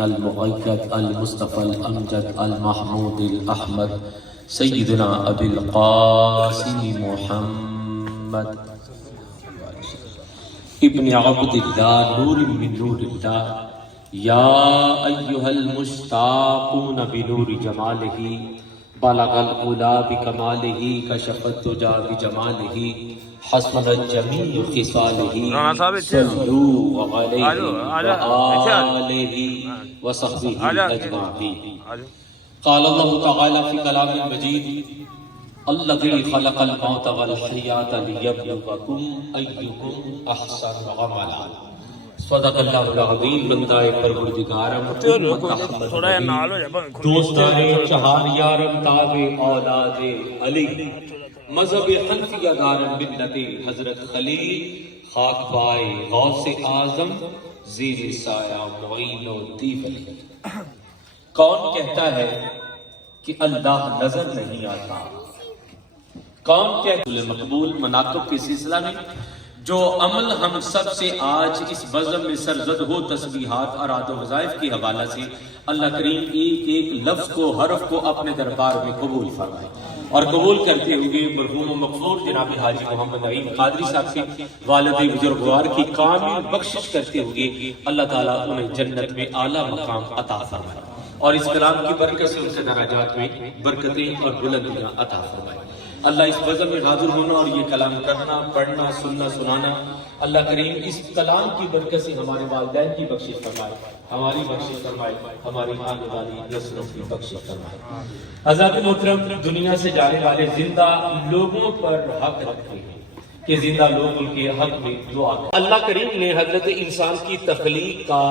المؤيد المصطفى الأمجد المحمود الأحمد سيدنا أبي القاسم محمد ابن عبد الله نور من نور الله يا أيها المشتاقون بنور جماله بلغ العلا بكماله كشف الدجى بجماله حسن الجميع خصاله صلوا عليه وآله وصحبه أجمعين. قال الله تعالى في كلام المجيد الذي خلق الموت والحياة ليبلوكم أيكم أحسن عملا. صدق اللہ العظیم. بندہ پروردگارم دوستان چہار یارم تاب اولاد علی مذہب حنفیہ دارم ملت حضرت خلیل خاک پائے غوث اعظم زیر سایہ معین الدین علی. کون کہتا ہے کہ اللہ نظر نہیں آتا؟ کون کہتا ہے مقبول مناقب کے سلسلہ میں جو عمل ہم سب سے آج اس بزم میں سرزد ہو تسبیحات اراد و وظائف کی حوالہ سے اللہ کریم ایک ایک لفظ کو حرف کو اپنے دربار میں قبول فرمائے اور قبول کرتے ہوئے مرحوم و مغفور جناب حاجی محمد نعیم قادری صاحب سے والد بزرگوار کی کامل بخشش کرتے ہوئے اللہ تعالیٰ انہیں جنت میں اعلیٰ مقام عطا فرمائے اور اس کلام کی برکت سے ان سے درجات میں برکتیں اور بلندیاں عطا فرمائے. اللہ اس وزن میں حاضر ہونا اور یہ کلام کرنا پڑھنا سننا سنانا اللہ کریم اس کلام کی برکت سے ہمارے والدین کی بخشش فرمائے, ہماری بخشش فرمائے, ہماری آنے والی نسلوں کی بخشش فرمائے. حضرات محترم, دنیا سے جانے والے زندہ لوگوں پر حق رکھتے ہیں کہ زندہ لوگ ان کے حق میں دعا کریں. اللہ کریم نے حضرت انسان کی تخلیق کا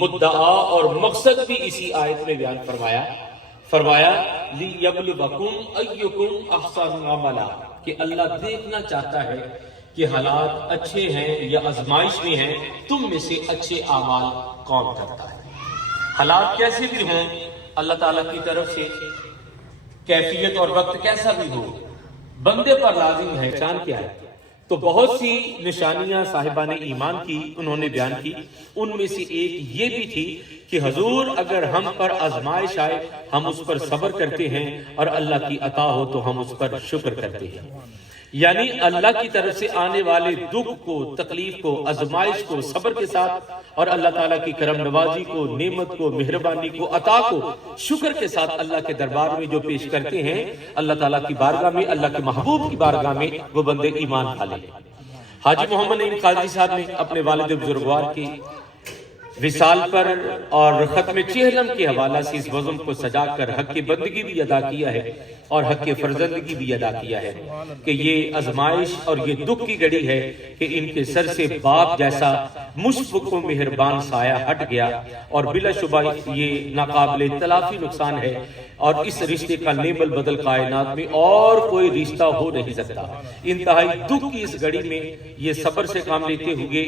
مدعا اور مقصد بھی اسی آیت میں بیان فرمایا لِيَبْلُوَكُمْ أَيُّكُمْ أَحْسَنُ عَمَلًا, کہ اللہ دیکھنا چاہتا ہے کہ حالات اچھے ہیں یا آزمائش میں ہیں, تم میں سے اچھے اعمال کون کرتا ہے. حالات کیسے بھی ہوں اللہ تعالیٰ کی طرف سے, کیفیت اور وقت کیسا بھی ہو, بندے پر لازم ہے پہچان کیا ہے. تو بہت سی نشانیاں صاحبان ایمان کی انہوں نے بیان کی. ان میں سے ایک یہ بھی تھی کہ حضور اگر ہم پر آزمائش آئے ہم اس پر صبر کرتے ہیں اور اللہ کی عطا ہو تو ہم اس پر شکر کرتے ہیں. یعنی اللہ کی طرف سے آنے والے دکھ کو, تکلیف کو, آزمائش کو صبر کے ساتھ اور اللہ تعالیٰ کی کرم نوازی کو, نعمت کو, مہربانی کو, عطا کو شکر کے ساتھ اللہ کے دربار میں جو پیش کرتے ہیں اللہ تعالیٰ کی بارگاہ میں, اللہ کے محبوب کی بارگاہ میں وہ بندے ایمان والے. حاجی محمد نعیم قادری صاحب نے اپنے والد بزرگوار کی وصال پر اور ختم چہلم کے حوالہ سے اس بزم کو سجا کر حق کی بندگی بھی ادا کیا ہے اور حق کی فرزندگی بھی ادا کیا ہے کہ یہ آزمائش اور یہ دکھ کی گھڑی ہے کہ ان کے سر سے باپ جیسا مشفق و مہربان سایہ ہٹ گیا اور بلا شبہ یہ ناقابل تلافی نقصان ہے اور اس رشتے کا نیبل بدل کائنات میں اور کوئی رشتہ ہو نہیں سکتا. انتہائی دکھ کی اس گھڑی میں یہ صبر سے کام لیتے ہوئے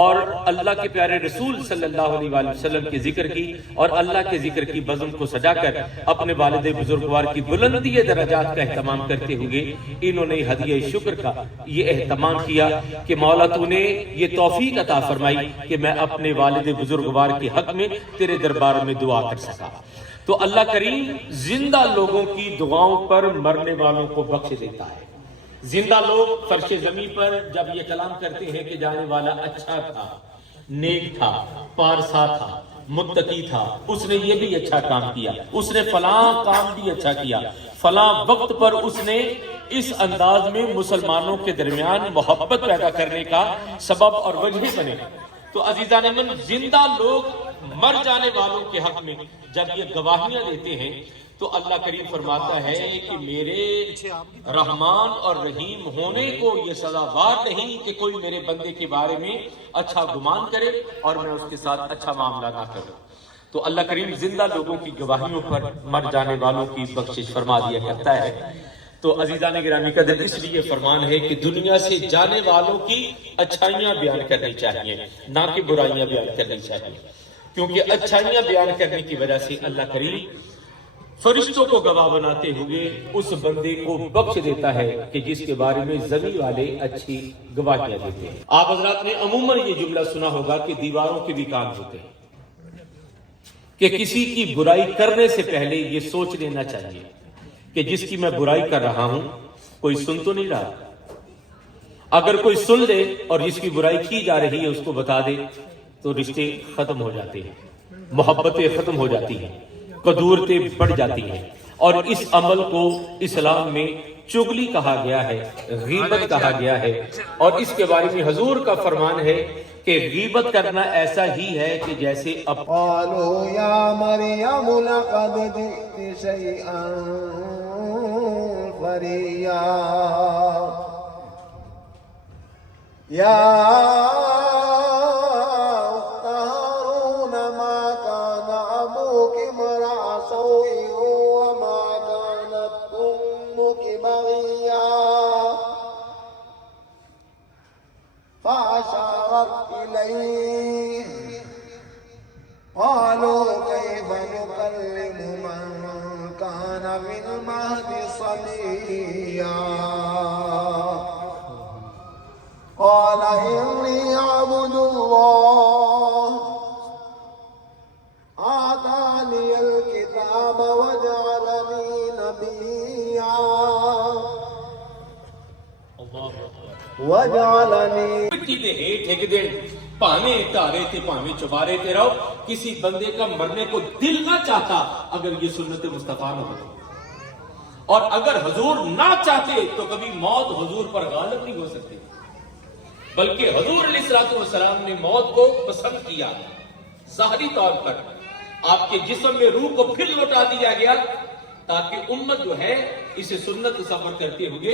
اور اللہ کے پیارے رسول صلی اللہ علیہ وآلہ وسلم کے ذکر کی اور اللہ کے ذکر کی بزم کو سجا کر اپنے والد بزرگوار کی بلندی درجات کا اہتمام کرتے ہوئے انہوں نے ہدیہ شکر کا یہ اہتمام کیا کہ مولا تو نے یہ توفیق عطا فرمائی کہ میں اپنے والد بزرگوار کے حق میں تیرے دربار میں دعا کر سکا. تو اللہ کریم زندہ لوگوں کی دعاؤں پر مرنے والوں کو بخش دیتا ہے. زندہ لوگ فرش زمین پر جب یہ کلام کرتے ہیں کہ جانے والا اچھا تھا, نیک تھا, پارسا تھا, متقی تھا, اس نے یہ بھی اچھا کام کیا, اس نے فلاں کام بھی اچھا کیا, فلاں وقت پر اس نے اس انداز میں مسلمانوں کے درمیان محبت پیدا کرنے کا سبب اور وجہ بنے. تو عزیزان من, زندہ لوگ مر جانے والوں کے حق میں جب یہ گواہیاں دیتے ہیں تو اللہ کریم فرماتا ہے کہ میرے رحمان اور رحیم ہونے کو یہ سزاوار نہیں کہ کوئی میرے بندے کے بارے میں اچھا گمان کرے اور میں اس کے ساتھ اچھا معاملہ نہ کروں. تو اللہ کریم زندہ لوگوں کی گواہیوں پر مر جانے والوں کی بخشش فرما دیا کرتا ہے. تو عزیزان گرامی قدر, اس لیے فرمان ہے کہ دنیا سے جانے والوں کی اچھائیاں بیان کرنی چاہیے, نہ کہ برائیاں بیان کرنی چاہیے, کیونکہ اچھائیاں بیان کرنے کی وجہ سے اللہ کریم فرشتوں کو گواہ بناتے ہوئے اس بندے کو بخش دیتا ہے کہ جس کے بارے میں زمین والے اچھی گواہیاں دیتے ہیں. آپ حضرات نے عموماً یہ جملہ سنا ہوگا کہ دیواروں کے بھی کان ہوتے ہیں. کہ کسی کی برائی کرنے سے پہلے یہ سوچ لینا چاہیے کہ جس کی میں برائی کر رہا ہوں کوئی سن تو نہیں رہا. اگر کوئی سن لے اور جس کی برائی کی جا رہی ہے اس کو بتا دے تو رشتے ختم ہو جاتے ہیں, محبتیں ختم ہو جاتی ہیں, قدورتیں بڑھ جاتی ہیں. اور اس عمل کو اسلام میں چغلی کہا گیا ہے, غیبت کہا گیا ہے. اور اس کے بارے میں حضور کا فرمان ہے کہ غیبت کرنا ایسا ہی ہے کہ جیسے قالوا یا مریم لقد جئت شیئا فریا یا اخت ہارون ما کان ابوک امرأ سوء وما كانت امک بغیا فأشارت إليه قالوا كيف نكلم من كان في المهد صبيا قال إني عبد الله آتاني الكتاب وجعلني نبيا وجعلني مٹی دے ہیٹھ ایک دن پاویں تارے تے پاویں چبارے تے رہو, کسی بندے کا مرنے کو دل نہ چاہتا اگر یہ سنت مصطفیٰ نہ ہوتی. اور اگر حضور نہ چاہتے تو کبھی موت حضور پر غالب نہیں ہو سکتی, بلکہ حضور علیہ الصلوۃ والسلام نے موت کو پسند کیا. ظاہری طور پر آپ کے جسم میں روح کو پھر لوٹا دیا گیا تاکہ امت جو ہے اسے سنت سفر کرتے ہوئے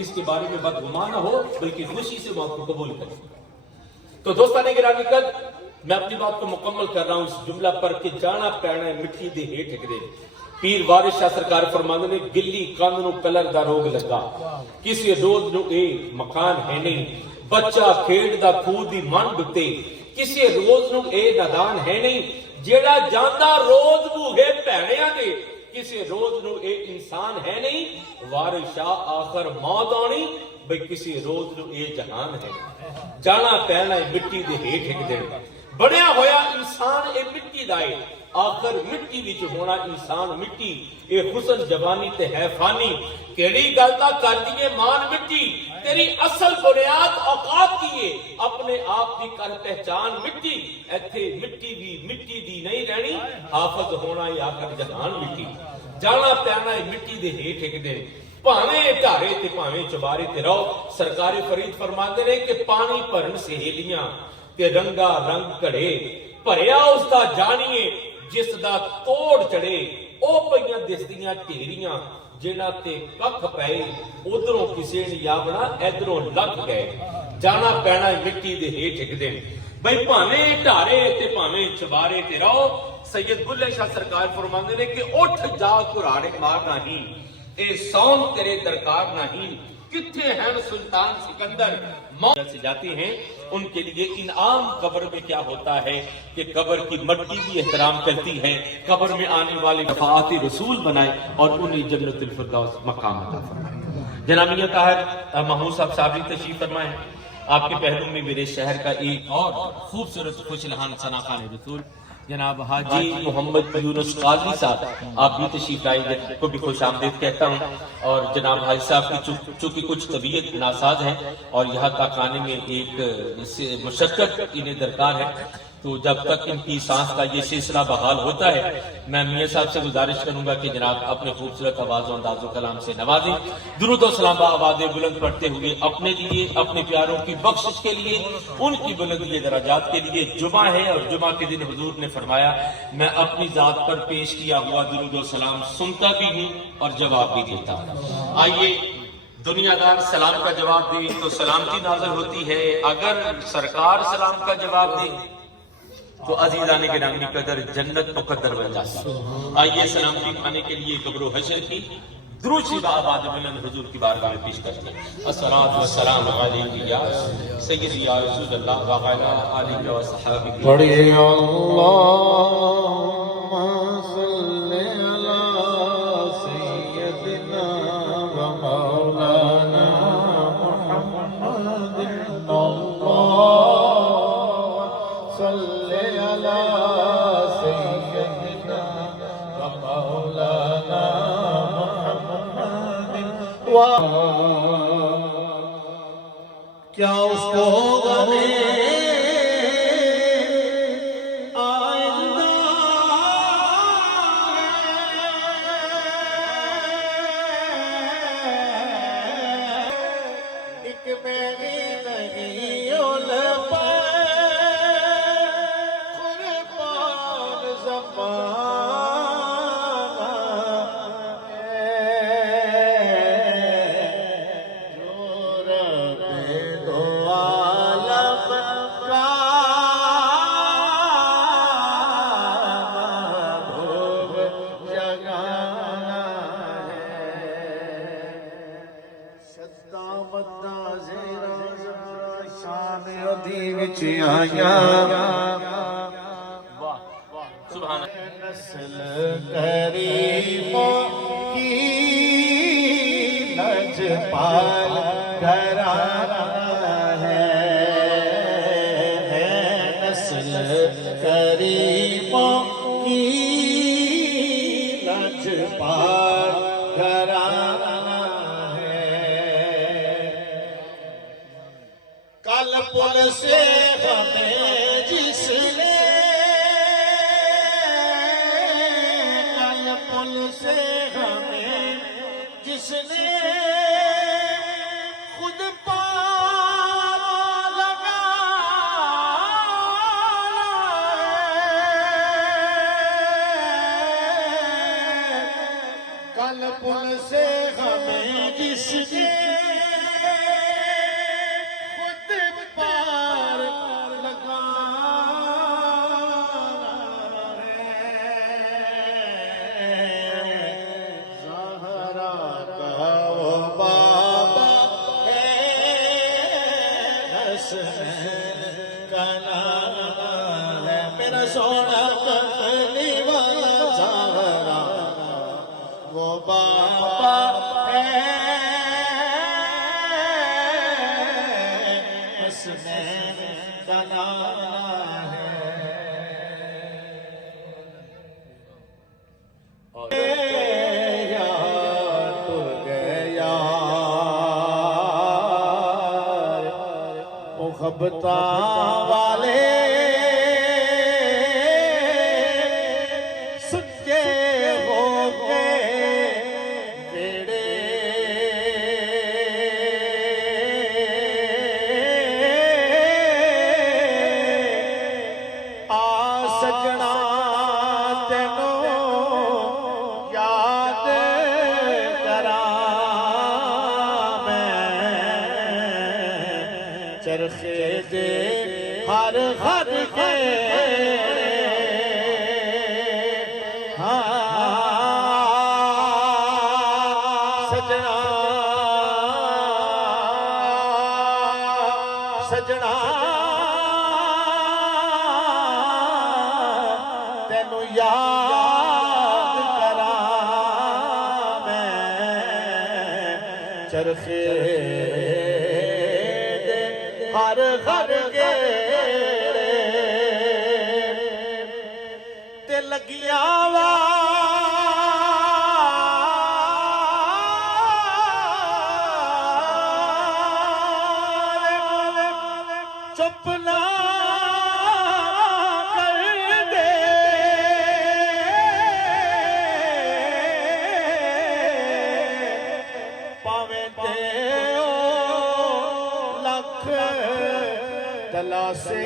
اس کے بارے میں بدگمان نہ ہو بلکہ خوشی سے موت کو قبول کرے. تو دوستان گرامی قدر, میں اپنی بات کو مکمل کر رہا ہوں اس جملہ پر کہ جانا پینا مٹی دے ہیٹھ ایک دن. پیر وارث شاہ سرکار فرماندے نے گلی کان نو کلر دا روگ لگا, کسی روز نو اے مکان ہے نہیں, بچہ کھیڈ دا کھو دی من ڈتے, کسی روز نو اے نادان ہے نہیں, جیڑا جاندا روز بوہے پیڑیاں دے, کسی روز نو اے انسان ہے نہیں. وارث شاہ آخر موت آنی بھئی کسی روز نو اے جہان ہے. جانا پینا مٹی دے ہیٹھ ایک دن, بنیا ہویا انسان اے مٹی دائے, آخر مٹی وچ ہونا انسان مٹی. اے حسن جوانی تے ہے فانی, کیڑی گل دا کر دیے مان مٹی, تیری اصل بنیاد اوقات کیے, اپنے آپ دی کر پہچان مٹی. ایتھے مٹی بھی مٹی دی نہیں رہنی, حافظ ہونا یا آخر جہان مٹی. جانا پینا مٹی دے ہیٹھ ایک دن, پاویں ڈھارے تے پاویں چبارے تے رہو. سرکار فرید فرماندے نے کہ پانی بھرن سہیلیاں تے رنگا رنگ کڑے, بھریا اس دا جانیے جس دا توڑ چڑے, او پئیاں دسدیاں ٹھیریاں جنہاں تے ککھ پئے, ادھروں کسے نے یاونا ادھروں لگ گئے. جانا پینا مٹی دے ہیٹھ ایک دن, بھئی پاویں ڈھارے تے پاویں چبارے تے رہو. سید بلے شاہ سرکار فرماندے نے کہ اٹھ جا کراڑے مار نہیں, اے سون تیرے درکار نہیں, کتھے ہیں سلطان سکندر موت سے جاتے ہیں. ان کے لیے انعام قبر میں کیا ہوتا ہے کہ قبر کی مٹی بھی احترام کرتی ہے, قبر میں آنے والے شفاعت رسول بنائے اور انہیں جنت الفردوس مقام عطا فرمائے. جناب میاں طاہر محمود صاحب صابری تشریف فرمائیں. آپ کے پہلو میں میرے شہر کا ایک اور خوبصورت خوش لہان ثنا خان رسول جناب حاجی محمد یونس قاضی صاحب آپ بھی تشریف لائے کو بھی خوش آمدید کہتا ہوں. اور جناب حاجی صاحب کی چونکہ کچھ طبیعت ناساز ہیں اور یہاں تک آنے میں ایک مشقت انہیں درکار ہے, تو جب تک ان کی سانس کا یہ سلسلہ بحال ہوتا ہے میں میاں صاحب سے گزارش کروں گا کہ جناب اپنے خوبصورت آواز و انداز و کلام سے نوازیں. درود و سلام آواز بلند پڑھتے ہوئے اپنے لیے, اپنے پیاروں کی بخشش کے لیے, ان کی بلندی درجات کے لیے. جمعہ ہے اور جمعہ کے دن حضور نے فرمایا میں اپنی ذات پر پیش کیا ہوا درود و سلام سنتا بھی ہوں اور جواب بھی دیتا ہوں. آئیے دنیا دار سلام کا جواب دے تو سلامتی نازل ہوتی ہے, اگر سرکار سلام کا جواب دے تو عزیزان گرامی قدر جنت مقدر بن جاتا. آئیے سلامتی کھانے کے لیے قبر و حشر کی درود شریف آباد بلند حضور کی بارگاہ میں پیش کرتے ہیں. الصلاۃ والسلام علیک یا سیدی یا رسول اللہ وعلی آلہ و صحابہ. پڑھیے اللہم صلی علی سیدنا و مولانا محمد. اللہم صلی علی سیدنا کیا اس کو غمِ آئندہ ایک میری نہیں الفا قربان زمانہ جو رب دو عالم کا محبوب جگانا شدہ مدہ زیرہ شان ادھی وچ آیا سبحان نسل غریبوں کی لجپال گھرانہ ہے نسل غریبوں کی لجپال گھرانہ ہے کل پل سے ہمیں جس نے کل پل سے ہمیں جس نے خود پار لگایا کل پل سے ہمیں جس نے خود پار لگانا ہے زہرا کا وہ بابا ہے حسین کا نام ہے میرا سونا کملی والا زہرا وہ بابا ہے حسین کا نام ہے یار تو گیا محبتاں والے سچے ہو گئے بیڑے آ سجنا تینوں یاد کراں میں چرخے دے ہر ہر کے سجنا سجنا تینوں یاد کراں میں چرخے دے ہر ہر گیڑے تے لگیا وا چپ نہ کر دے پاویں تے او لکھ تلاسے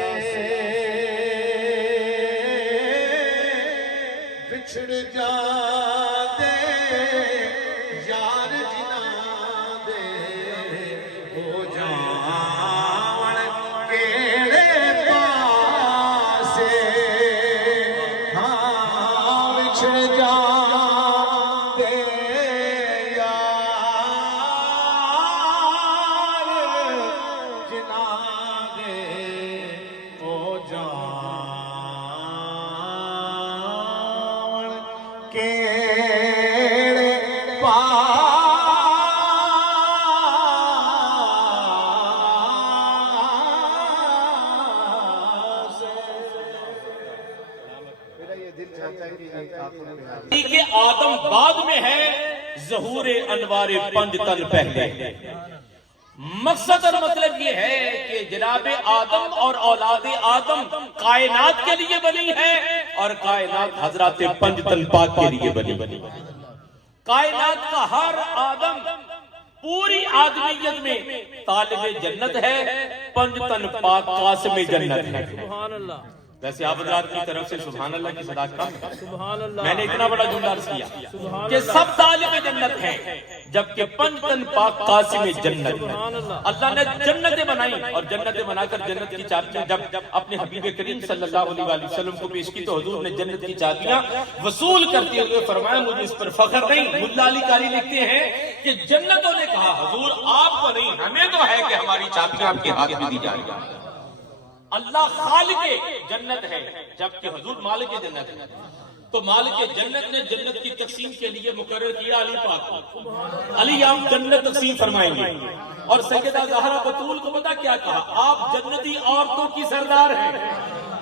بچھڑ جاندے یار جنہاں دے ہو جاون کیڑے پاسے ہاں بچھڑ جاندے یار جنہاں دے ہو جاون کیڑے پاسے میرا یہ دل چاہتا ہے کہ ایک آخر میں کہ آدم بعد میں ہے ظہور انوار پنج تن پہلے۔ مقصد اور مطلب یہ ہے کہ جناب آدم اور اولاد آدم کائنات کے لیے بنی ہے اور کائنات حضرات پنج تن پاک کے لیے بنی۔ کائنات کا ہر آدم پوری آدمیت میں طالب جنت ہے، پنج تن پاک قاسم جنت ہے۔ سبحان اللہ، ویسے آپ حضرات کی طرف سے سبحان اللہ کی صدا کم ہے۔ سبحان اللہ، میں نے اتنا بڑا جملہ عرض کیا کہ سب طالب جنت ہیں، جبکہ پنج تن پاک قاسم جنت ہے۔ اللہ نے جنتیں بنائی اور جنتیں بنا کر جنت کی چابیاں جب اپنے حبیب کریم صلی اللہ علیہ وآلہ وسلم کو پیش کی تو حضور نے جنت کی چابیاں وصول کرتے ہوئے فرمایا مجھے اس پر فخر نہیں۔ ملا علی قاری لکھتے ہیں کہ جنتوں نے کہا حضور آپ کو نہیں، ہمیں تو ہے کہ ہماری چابیاں آپ کے ہاتھ میں دی جا رہی ہیں۔ اللہ خالق جنت ہے جبکہ حضور مالک جنت ہے، تو مالک جنت نے جنت کی تقسیم کے لیے مقرر کیا علی پاک کو، علی آپ جنت تقسیم فرمائیں گے۔ اور سیدہ زہرا بطول کو پتا کیا کہا، آپ جنتی عورتوں کی سردار ہیں،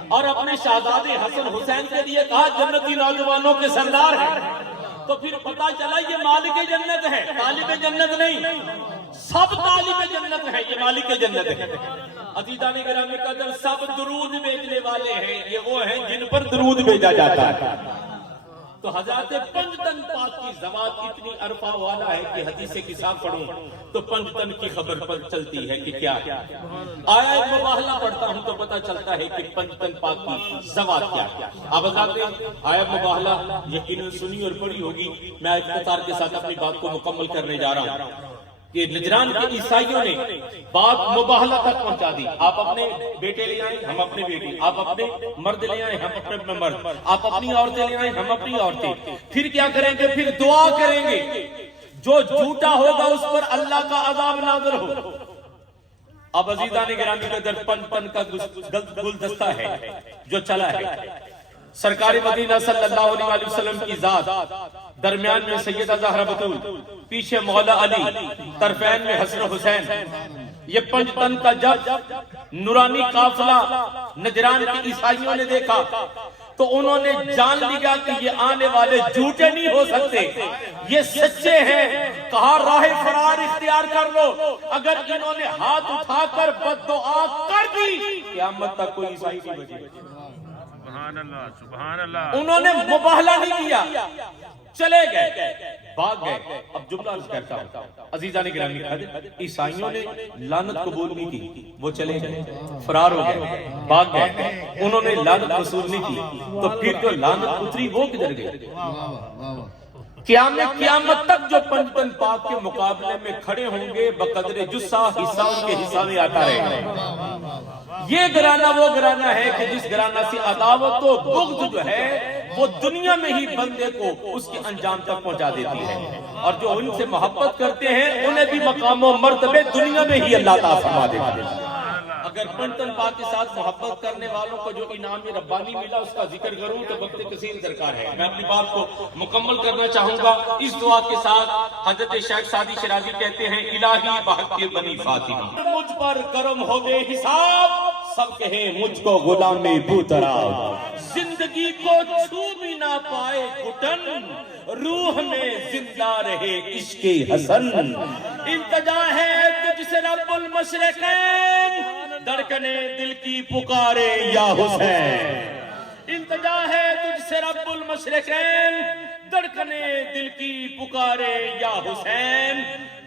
اور اپنے شہزادے حسن حسین کے لیے کہا جنتی نوجوانوں کے سردار ہیں۔ تو پھر پتا چلا یہ مالک جنت ہے، طالب جنت نہیں، سب طالب جنت ہے، یہ مالک جنت ہے۔ عزیزان گرامی قدر سب درود بھیجنے والے ہیں، یہ وہ ہیں جن پر درود بھیجا جاتا ہے۔ تو حضرات پنج تن پاک کی ذات اتنی عرفہ والا ہے کہ حدیث کسا پڑھوں تو پنج تن کی خبر پر چلتی ہے کہ کیا ہے۔ آیت مباہلہ پڑھتا ہوں تو پتہ چلتا ہے کہ پنج تن پاک کی ذات کیا ہے۔ آپ حضرات آیت مباہلہ یقیناً سنی اور پڑھی ہوگی، میں اختصار کے ساتھ اپنی بات کو مکمل کرنے جا رہا ہوں کہ نجران کے عیسائیوں نے بات مباہلہ تک پہنچا دی۔ آپ اپنے بیٹے لے آئیں ہم اپنے بیٹے، آپ اپنے مرد لے آئیں ہم اپنے مرد، آپ اپنی عورتیں لے آئیں ہم اپنی عورتیں۔ پھر کیا کریں گے؟ پھر دعا کریں گے جو جھوٹا ہوگا اس پر اللہ کا عذاب نازل ہو۔ اب عزیزان گرامی کا در پن پن کا گلدستہ ہے جو چلا ہے۔ سرکار مدینہ صلی اللہ علیہ وسلم کی ذات، درمیان میں سیدہ زہرا بطول، پیچھے مولا علی، طرفین میں حسن حسین، یہ پنج تن کا جب نورانی قافلہ نجران کے عیسائیوں نے دیکھا تو انہوں نے جان لیا کہ یہ آنے والے جھوٹے نہیں ہو سکتے، یہ سچے ہیں۔ کہا راہ فرار اختیار کر لو، اگر انہوں نے ہاتھ اٹھا کر بد دعا کر دی قیامت تک کوئی عیسائی نہیں بچے۔ سبحان اللہ، سبحان اللہ۔ انہوں نے مباہلہ نہیں کیا، چلے گئے، بھاگ گئے۔ اب جملہ عرض کرتا ہوں عزیزان گرامی قدر، عیسائیوں نے لعنت قبول نہیں کی، وہ چلے گئے، فرار ہو گئے، بھاگ گئے، انہوں نے لعنت قبول نہیں کی، تو پھر تو لعنت اتری وہ کدھر گئے؟ قیامت تک جو پنج تن پاک کے مقابلے میں کھڑے ہوں گے بقدر جسہ حصہ ان کے حصہ میں آتا رہے گا۔ یہ گھرانہ وہ گھرانہ ہے کہ جس گھرانہ سے عداوت و بغض جو ہے وہ دنیا میں ہی بندے کو اس کے انجام تک پہنچا دیتی ہے، اور جو ان سے محبت کرتے ہیں انہیں بھی مقام و مرتبے دنیا میں ہی اللہ تعالیٰ فرما دیتا ہے۔ اگر پنج تن پاک کے ساتھ محبت کرنے والوں کو جو انعام ربانی ملا اس کا ذکر کروں تو وقت کثیر درکار ہے۔ میں اپنی بات کو مکمل کرنا چاہوں گا اس دعا کے ساتھ۔ حضرت شیخ سعدی شرازی کہتے ہیں الہی بحق بنی فاطمہ مجھ پر کرم ہو بے حساب، سب کہیں مجھ کو غلام بوتراب، زندگی کو چھو بھی نہ پائے گھٹن، روح میں زندہ رہے عشق حسن، التجا ہے تجھ سے رب المشرقین، دھڑکنے دل کی پکارے یا حسین، التجا ہے تجھ سے رب المشرقین، دھڑکنے دل کی پکارے یا حسین،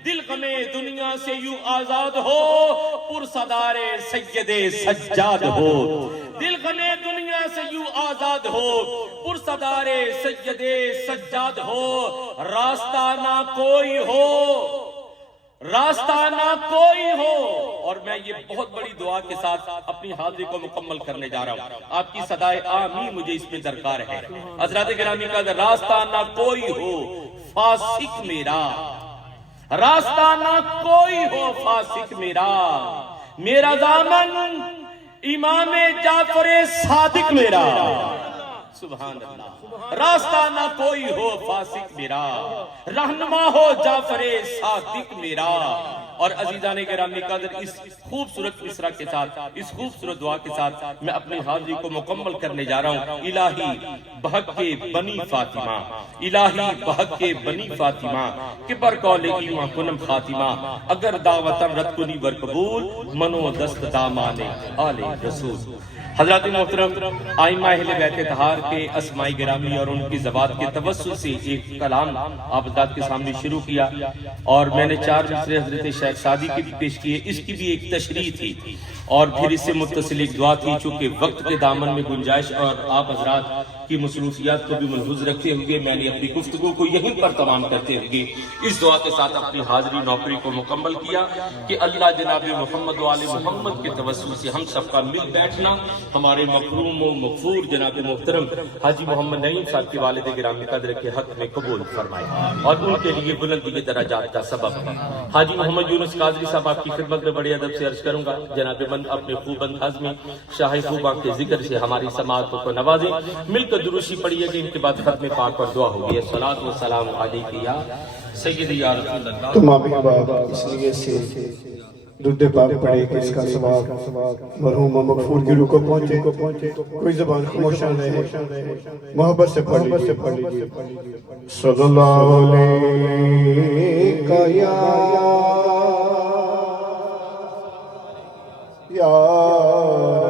دل غمے دنیا سے یوں آزاد ہو، پرصدار سید سجاد ہو، دل غمے دنیا سے یوں آزاد ہو، پرصدار سید سجاد ہو، راستہ نہ کوئی ہو، راستہ نہ کوئی ہو۔ اور میں یہ بہت بڑی دعا کے ساتھ اپنی حاضری کو مکمل کرنے جا رہا ہوں، آپ کی صدائے آمین مجھے اس میں درکار ہے۔ حضرات گرامی کا راستہ نہ کوئی ہو فاسق میرا، راستہ نہ کوئی ہو فاسق میرا، میرا دامن امام جعفر صادق میرا، سبحان اللہ، راستہ نہ کوئی ہو فاسق میرا، رہنما ہو جعفر صادق میرا، اور عزیزان گرامی قدر اس خوبصورت مصرع کے ساتھ، اس خوبصورت دعا کے ساتھ میں اپنی حاضری کو مکمل کرنے جا رہا ہوں۔ الہی بحق کے بنی فاطمہ، الہی بحق کے بنی فاطمہ، کہ بر قول ایمان کنم خاتمہ، اگر دعوتاً رد کنی ور قبول، منو دست دامان آل رسول۔ حضرات محترم، آئمہ اہل بیت طہار کے اسماء گرامی اور ان کی ذوات کے توسط سے ایک کلام آپ حضرات کے سامنے شروع کیا، اور میں نے 4 مصرے حضرت شیخ سعدی کی بھی پیش کیے، اس کی بھی ایک تشریح تھی اور پھر اس سے متصل ایک دعا تھی۔ چونکہ وقت کے دامن میں گنجائش اور آپ حضرات کی مصروفیات کو بھی ملحوظ رکھتے ہوئے میں نے اپنی گفتگو کو یہیں پر تمام کرتے ہوئے اس دعا کے ساتھ اپنی حاضری نوکری کو مکمل کیا کہ اللہ جناب محمد و آل محمد کے توسط سے ہم سب کا مل بیٹھنا ہمارے مقروم و مغفور جناب محترم حاجی محمد نعیم صاحب کے والد گرامی قدر کے حق میں قبول فرمائے اور ان کے لیے بلندی درجات کا سبب ہے۔ حاجی محمد یونس قادری صاحب آپ کی خدمت میں بڑے ادب سے عرض کروں گا، جناب بند اپنے خوب انداز میں شاہ خوبا کے ذکر سے ہماری سماعت کو نوازیں۔ مل کر دروشی پڑھیے کہ ان کے بعد ختم پاک پر دعا ہوگی۔ الصلاۃ والسلام علیک یا سیدی یا رسول اللہ۔ تمام بات اس لیے سے درود پاک پڑھے کہ اس کا ثواب مرحوم مغفور کی روح کو پہنچے۔ کوئی زبان خاموش نہ رہے، محبت سے پڑھ لیجیے۔ صلی اللہ علیہ یا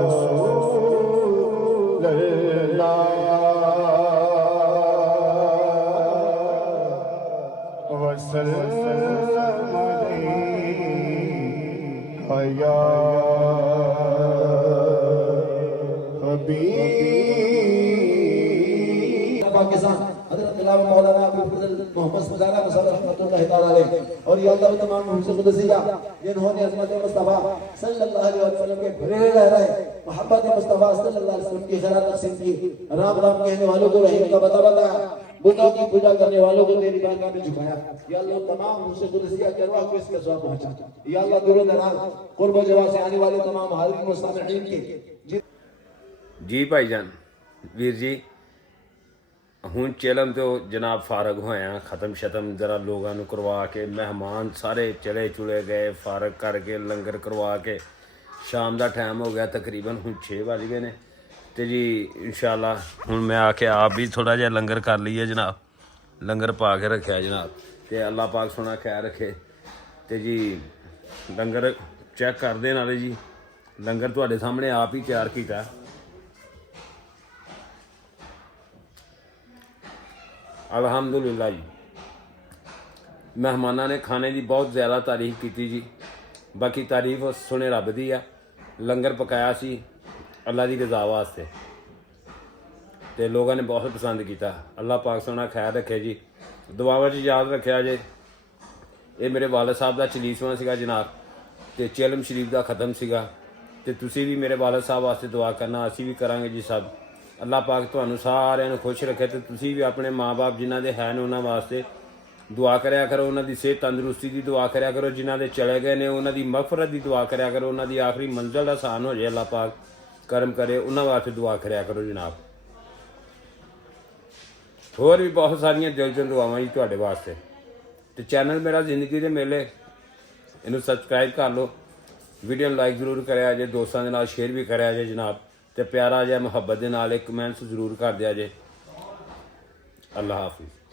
رسول اللہ وسلم علیہ یا حبیب۔ پاکستان حضرت علامہ مولانا ابو فضل محمد سجادہ مصعب رحمۃ اللہ تعالی علیہ اور یا اللہ تمام حفظ قدسیہ جنہوں نے عظمت مصطفیٰ صلی اللہ علیہ وسلم کے بھرے لہرائے محبت مصطفیٰ صلی اللہ علیہ وسلم کی خیرات تقسیم کی، رام رام کہنے والوں کو رحیم کا پتہ بتایا، بتوں کی پوجا کرنے والوں کو تیری بارگاہ میں جھکایا۔ یا اللہ تمام حفظ قدسیہ کے ارواح کو اس کا ثواب پہنچا۔ یا اللہ دور و دراز قرب و جوار سے آنے والے تمام حاضرین و سامعین کے جی بھائی جان ویر جی ہوں چلم تو جناب فارغ ہوئے ہیں، ختم شتم ذرا لوگوں نے کروا کے مہمان سارے چلے چلے گئے، فارغ کر کے لنگر کروا کے شام دا ٹائم ہو گیا، تقریباً ہوں 6 بج گئے نے تے جی انشاءاللہ ہوں میں آ کے آپ بھی تھوڑا جہا لنگر کر لیے جناب، لنگر پا کے رکھا جناب تے اللہ پاک سونا خیر رکھے تے جی لنگر چیک کر دے نالے جی لنگر تواڈے سامنے آپ ہی تیار کیتا۔ الحمدللہ جی مہمانہ نے کھانے دی بہت زیادہ تعریف کی جی، باقی تعریف سنے رب دی ہے۔ لنگر پکایا سی اللہ دی رضا واسطے تے لوگوں نے بہت پسند کیتا۔ اللہ پاک سونا خیر رکھے جی، دعاواں وچ یاد رکھیا جے۔ یہ میرے والد صاحب دا چلیسواں سیگا جناب تے چلم شریف دا ختم سیگا تے تسی بھی میرے والد صاحب واسطے دعا کرنا، اسی بھی کریں گے جی سب۔ اللہ پاک تانوں سارے خوش رکھے تے تسی بھی اپنے ماں باپ جنہاں دے ہیں انہاں واسطے دعا کریا کرو، انہاں دی صحت تندرستی دی دعا کریا کرو، جنہاں دے چلے گئے نے انہاں دی مغفرت دی دعا کریا کرو، انہاں دی آخری منزل آسان ہو جائے، اللہ پاک کرم کرے، انہاں واسطے دعا کریا کرو جناب۔ اور بھی بہت ساریاں دل چوں دعاواں جی تواڈے واسطے تے چینل میرا زندگی دے میلے اینوں سبسکرائب کر لو، ویڈیو لائک ضرور کریا جے، دوستاں دے نال شیئر بھی کریا جے جناب تے پیارا جہا محبت دے نال ایک کمنٹس ضرور کر دیا جے۔ اللہ حافظ۔